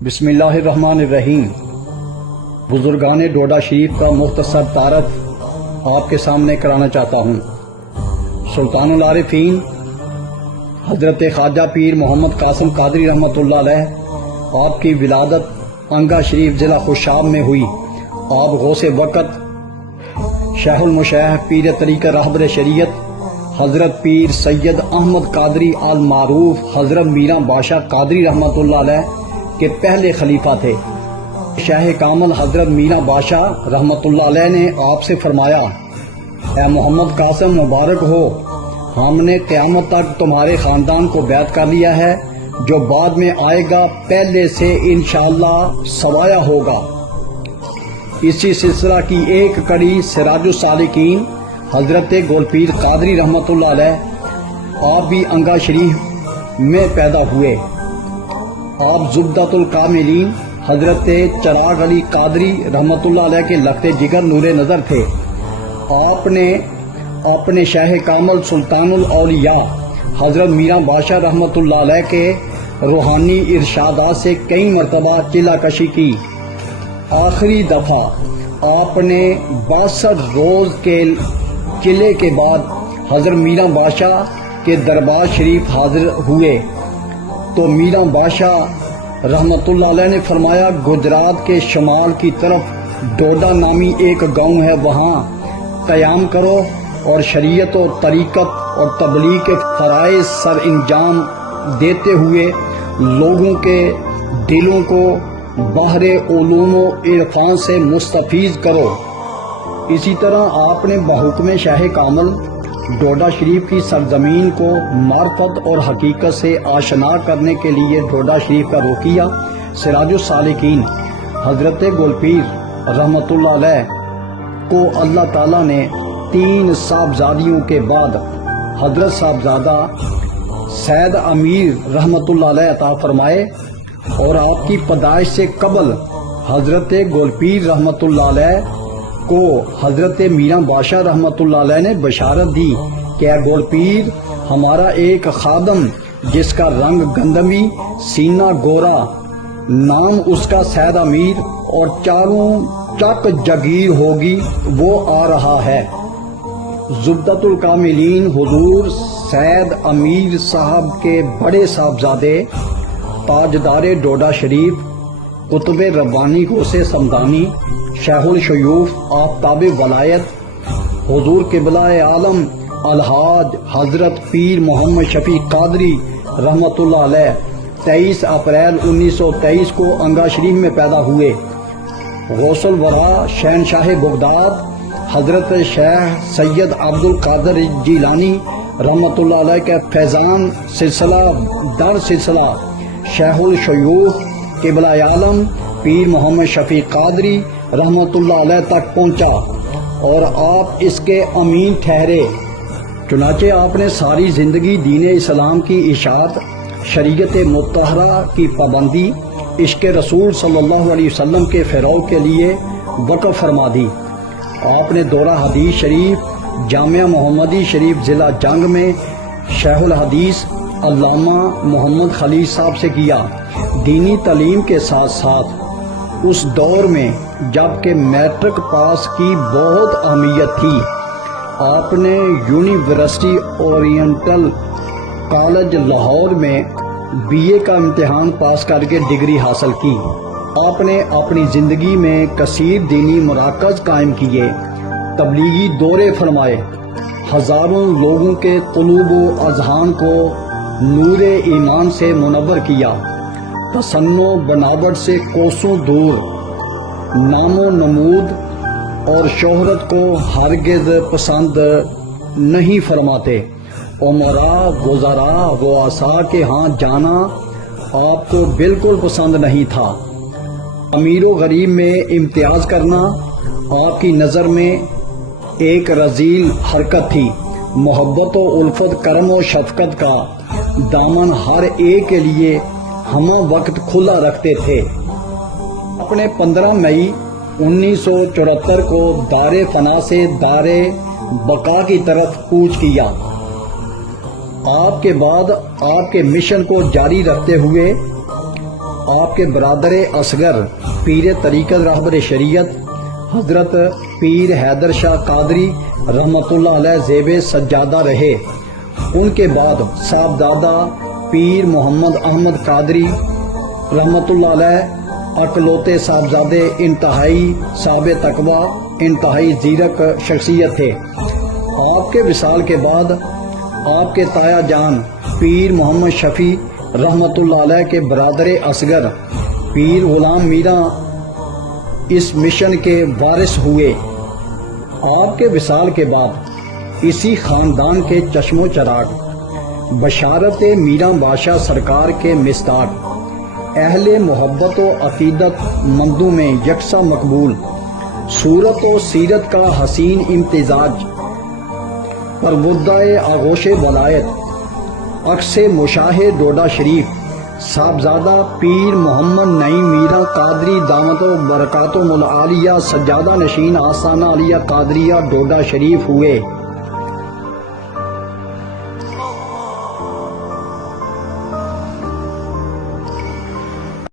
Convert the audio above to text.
بسم اللہ الرحمن الرحیم۔ بزرگان ڈوڈا شریف کا مختصر تعارف آپ کے سامنے کرانا چاہتا ہوں۔ سلطان العارفین حضرت خواجہ پیر محمد قاسم قادری رحمۃ اللہ علیہ، آپ کی ولادت انگا شریف ضلع خوشاب میں ہوئی۔ آپ غوث وقت شیخ المشیخ پیر طریقہ رہبر شریعت حضرت پیر سید احمد قادری آل معروف حضرت میران بادشاہ قادری رحمۃ اللہ علیہ کے پہلے خلیفہ تھے۔ شیخ کامل حضرت میران بادشاہ رحمۃ اللہ علیہ نے آپ سے فرمایا، اے محمد قاسم مبارک ہو، ہم نے قیامت تک تمہارے خاندان کو بیعت کر لیا ہے، جو بعد میں آئے گا پہلے سے انشاءاللہ سوایا ہوگا۔ اسی سلسلہ کی ایک کڑی سراج السالکین حضرت گولپیر قادری رحمۃ اللہ علیہ، آپ بھی انگا شریف میں پیدا ہوئے۔ آپ زبدۃ الکاملین حضرت چراغ علی قادری رحمۃ اللہ علیہ کے لخت جگر نور نظر تھے۔ آپ نے اپنے شیخ کامل سلطان الاولیاء حضرت میران بادشاہ رحمۃ اللہ علیہ کے روحانی ارشادات سے کئی مرتبہ چلہ کشی کی۔ آخری دفعہ آپ نے 62 روز کے چلے کے بعد حضرت میران بادشاہ کے دربار شریف حاضر ہوئے تو میران بادشاہ رحمۃ اللہ علیہ نے فرمایا، گجرات کے شمال کی طرف ڈوڈا نامی ایک گاؤں ہے، وہاں قیام کرو اور شریعت و طریقت اور تبلیغ کے فرائض سر انجام دیتے ہوئے لوگوں کے دلوں کو بحر علوم و عرفان سے مستفیض کرو۔ اسی طرح آپ نے بحکم شیخ کامل ڈوڈا شریف کی سرزمین کو معرفت اور حقیقت سے آشنا کرنے کے لیے ڈوڈا شریف کا رخ کیا۔ سراج السالکین حضرت گولپیر رحمۃ اللہ علیہ کو اللہ تعالیٰ نے 3 صاحبزادیوں کے بعد حضرت صاحبزادہ سید امیر رحمۃ اللہ علیہ عطا فرمائے، اور آپ کی پیدائش سے قبل حضرت گولپیر رحمۃ اللہ علیہ کو حضرت میران بادشاہ رحمۃ اللہ علیہ نے بشارت دی کہ اے گولپیر، ہمارا ایک خادم جس کا رنگ گندمی، سینہ گورا، نام اس کا سید امیر اور چاروں چک جگیر ہوگی، وہ آ رہا ہے۔ زبدۃ الکاملین حضور سید امیر صاحب کے بڑے صاحبزادے تاجدار ڈوڈا شریف قطب ربانی غوث سمدانی شیخ الشیوخ آفتاب ولایت حضور قبلہ عالم الحاج حضرت پیر محمد شفیع قادری رحمۃ اللہ علیہ 23 اپریل 1923 کو انگا شریف میں پیدا ہوئے۔ غوث الورا شہنشاہ بغداد حضرت شیخ سید عبد القادر جیلانی رحمۃ اللہ علیہ کے فیضان سلسلہ در سلسلہ شیخ الشیوخ قبلہ عالم پیر محمد شفیع قادری رحمۃ اللہ علیہ تک پہنچا اور آپ اس کے امین ٹھہرے۔ چنانچہ آپ نے ساری زندگی دین اسلام کی اشاعت، شریعت مطہرہ کی پابندی، عشق رسول صلی اللہ علیہ وسلم کے فروغ کے لیے وقف فرما دی۔ آپ نے دورہ حدیث شریف جامعہ محمدی شریف ضلع جنگ میں شیخ الحدیث علامہ محمد خلیل صاحب سے کیا۔ دینی تعلیم کے ساتھ ساتھ اس دور میں جب کہ میٹرک پاس کی بہت اہمیت تھی، آپ نے یونیورسٹی اورینٹل کالج لاہور میں BA کا امتحان پاس کر کے ڈگری حاصل کی۔ آپ نے اپنی زندگی میں کثیر دینی مراکز قائم کیے، تبلیغی دورے فرمائے، ہزاروں لوگوں کے قلوب و اذہان کو نور ایمان سے منور کیا، تسن و بناوٹ سے کوسوں دور، نام و نمود اور شہرت کو ہرگز پسند نہیں فرماتے۔ امراء وزراء رؤساء کے ہاں جانا آپ کو بالکل پسند نہیں تھا۔ امیر و غریب میں امتیاز کرنا آپ کی نظر میں ایک رذیل حرکت تھی۔ محبت و الفت، کرم و شفقت کا دامن ہر ایک کے لیے ہمہ وقت کھلا رکھتے تھے۔ اپنے 15 مئی 1974 کو دار فنا سے دار بقا کی طرف کوچ کیا۔ آپ کے بعد آپ کے مشن کو جاری رکھتے ہوئے آپ کے برادر اصغر پیر طریقت رہبر شریعت حضرت پیر حیدر شاہ قادری رحمۃ اللہ علیہ زیب سجادہ رہے۔ ان کے بعد صاحبزادہ پیر محمد احمد قادری رحمۃ اللہ علیہ اکلوتے صاحبزادے انتہائی صاحب تقویٰ، انتہائی زیرک شخصیت تھے۔ آپ کے وصال کے بعد آپ کے تایا جان پیر محمد شفیع رحمۃ اللہ علیہ کے برادر اصغر پیر غلام میرا اس مشن کے وارث ہوئے۔ آپ کے وصال کے بعد اسی خاندان کے چشم و چراغ بشارت میراں بادشاہ سرکار کے مصداق، اہل محبت و عقیدت مندوں میں یکساں مقبول، صورت و سیرت کا حسین امتزاج، پروردہ آغوش ولایت، عکس مشاہ ڈوڈا شریف، صاحبزادہ پیر محمد نعیم میرا قادری دامت و برکاتہم العالیہ سجادہ نشین آستانہ عالیہ قادریہ ڈوڈا شریف ہوئے۔